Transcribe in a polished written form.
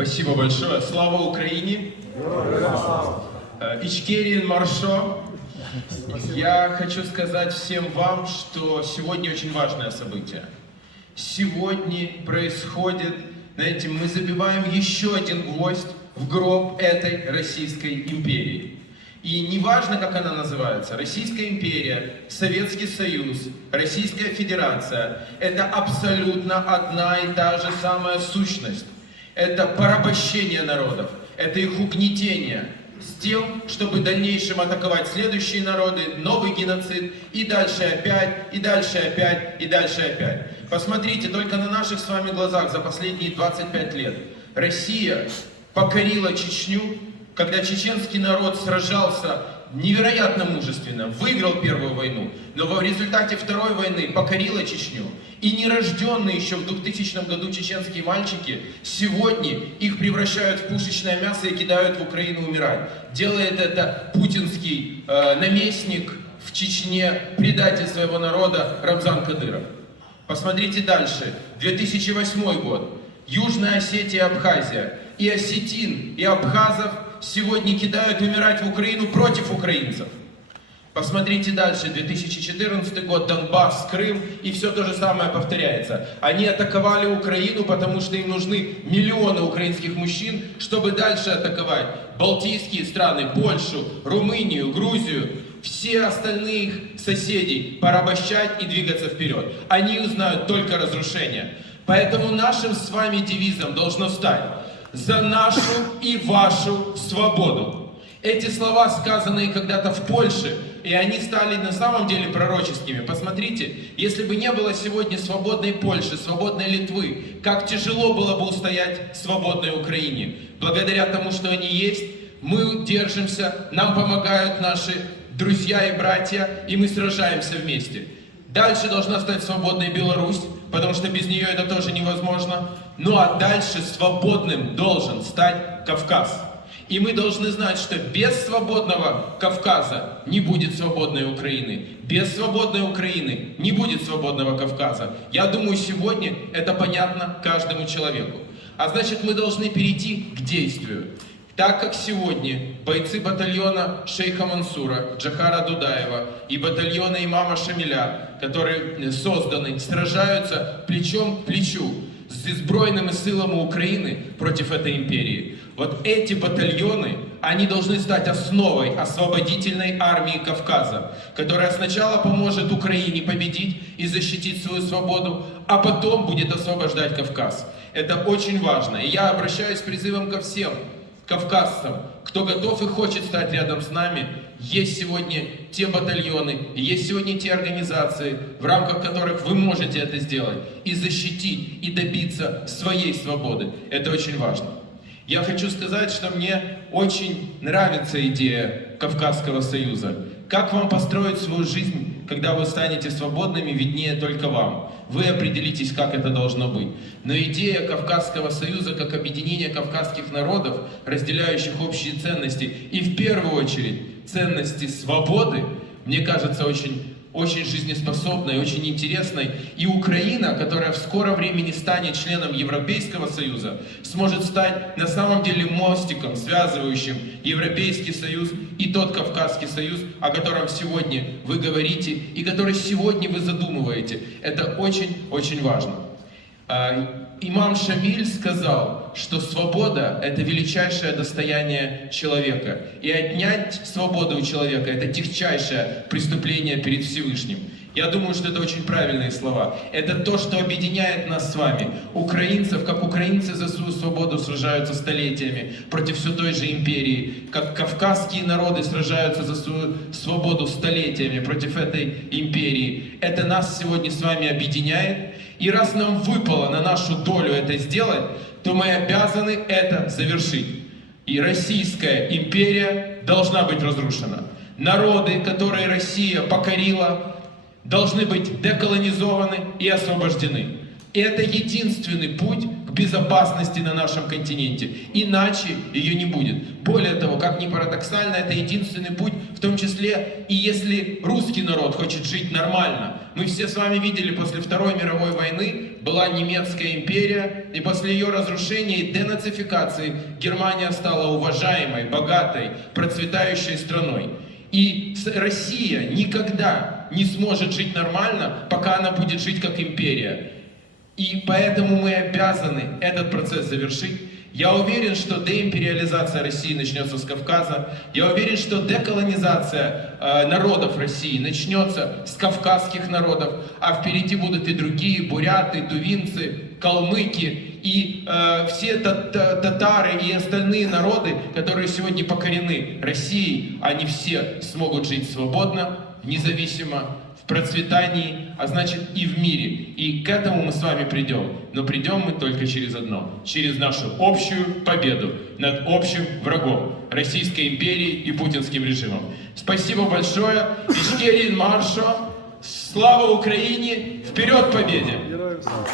Спасибо большое. Слава Украине! Ичкерин Маршо. Я хочу сказать всем вам, что сегодня очень важное событие. Сегодня происходит, знаете, мы забиваем еще один гвоздь в гроб этой Российской империи. И не важно, как она называется, Российская империя, Советский Союз, Российская Федерация, это абсолютно одна и та же самая сущность. Это порабощение народов, это их угнетение с тем, чтобы в дальнейшем атаковать следующие народы, новый геноцид, и дальше опять, и дальше опять, и дальше опять. Посмотрите, только на наших с вами глазах за последние 25 лет Россия покорила Чечню, когда чеченский народ сражался невероятно мужественно, выиграл первую войну, но в результате второй войны покорила Чечню. И нерожденные еще в 2000 году чеченские мальчики, сегодня их превращают в пушечное мясо и кидают в Украину умирать. Делает это путинский наместник в Чечне, предатель своего народа Рамзан Кадыров. Посмотрите дальше. 2008 год. Южная Осетия и Абхазия. И осетин, и абхазов сегодня кидают умирать в Украину против украинцев. Посмотрите дальше, 2014 год, Донбасс, Крым, и все то же самое повторяется. Они атаковали Украину, потому что им нужны миллионы украинских мужчин, чтобы дальше атаковать балтийские страны, Польшу, Румынию, Грузию, все остальные их соседей, порабощать и двигаться вперед. Они узнают только разрушение. Поэтому нашим с вами девизом должно стать: за нашу и вашу свободу. Эти слова, сказанные когда-то в Польше, и они стали на самом деле пророческими. Посмотрите, если бы не было сегодня свободной Польши, свободной Литвы, как тяжело было бы устоять свободной Украине. Благодаря тому, что они есть, мы держимся, нам помогают наши друзья и братья, и мы сражаемся вместе. Дальше должна стать свободной Беларусь, потому что без нее это тоже невозможно. Ну а дальше свободным должен стать Кавказ. И мы должны знать, что без свободного Кавказа не будет свободной Украины. Без свободной Украины не будет свободного Кавказа. Я думаю, сегодня это понятно каждому человеку. А значит, мы должны перейти к действию. Так как сегодня бойцы батальона Шейха Мансура, Джохара Дудаева и батальона имама Шамиля, которые созданы, сражаются плечом к плечу с избройными силами Украины против этой империи. Вот эти батальоны, они должны стать основой освободительной армии Кавказа, которая сначала поможет Украине победить и защитить свою свободу, а потом будет освобождать Кавказ. Это очень важно. И я обращаюсь с призывом ко всем кавказцам, кто готов и хочет стать рядом с нами. Есть сегодня те батальоны, есть сегодня те организации, в рамках которых вы можете это сделать и защитить, и добиться своей свободы. Это очень важно. Я хочу сказать, что мне очень нравится идея Кавказского союза. Как вам построить свою жизнь, когда вы станете свободными, виднее только вам. Вы определитесь, как это должно быть. Но идея Кавказского союза как объединение кавказских народов, разделяющих общие ценности, и в первую очередь ценности свободы, мне кажется очень жизнеспособной, очень интересной. И Украина, которая в скором времени станет членом Европейского Союза, сможет стать на самом деле мостиком, связывающим Европейский Союз и тот Кавказский Союз, о котором сегодня вы говорите и который сегодня вы задумываете. Это очень важно. Имам Шамиль сказал, что свобода – это величайшее достояние человека. И отнять свободу у человека – это тягчайшее преступление перед Всевышним. Я думаю, что это очень правильные слова. Это то, что объединяет нас с вами. Украинцев, как украинцы за свою свободу сражаются столетиями против все той же империи. Как кавказские народы сражаются за свою свободу столетиями против этой империи. Это нас сегодня с вами объединяет. И раз нам выпало на нашу долю это сделать, то мы обязаны это завершить. И Российская империя должна быть разрушена. Народы, которые Россия покорила, должны быть деколонизованы и освобождены. И это единственный путь к безопасности на нашем континенте. Иначе ее не будет. Более того, как ни парадоксально, это единственный путь, в том числе и если русский народ хочет жить нормально. Мы все с вами видели после Второй мировой войны, была немецкая империя, и после ее разрушения и денацификации Германия стала уважаемой, богатой, процветающей страной. И Россия никогда не сможет жить нормально, пока она будет жить как империя. И поэтому мы обязаны этот процесс завершить. Я уверен, что деимпериализация России начнется с Кавказа. Я уверен, что деколонизация народов России начнется с кавказских народов. А впереди будут и другие: буряты, тувинцы, калмыки и все татары и остальные народы, которые сегодня покорены Россией. Они все смогут жить свободно, независимо, в процветании, а значит и в мире. И к этому мы с вами придем. Но придем мы только через одно: через нашу общую победу над общим врагом — Российской империей и путинским режимом. Спасибо большое. Ишкерин Маршо. Слава Украине! Вперед к победе! Героям слава!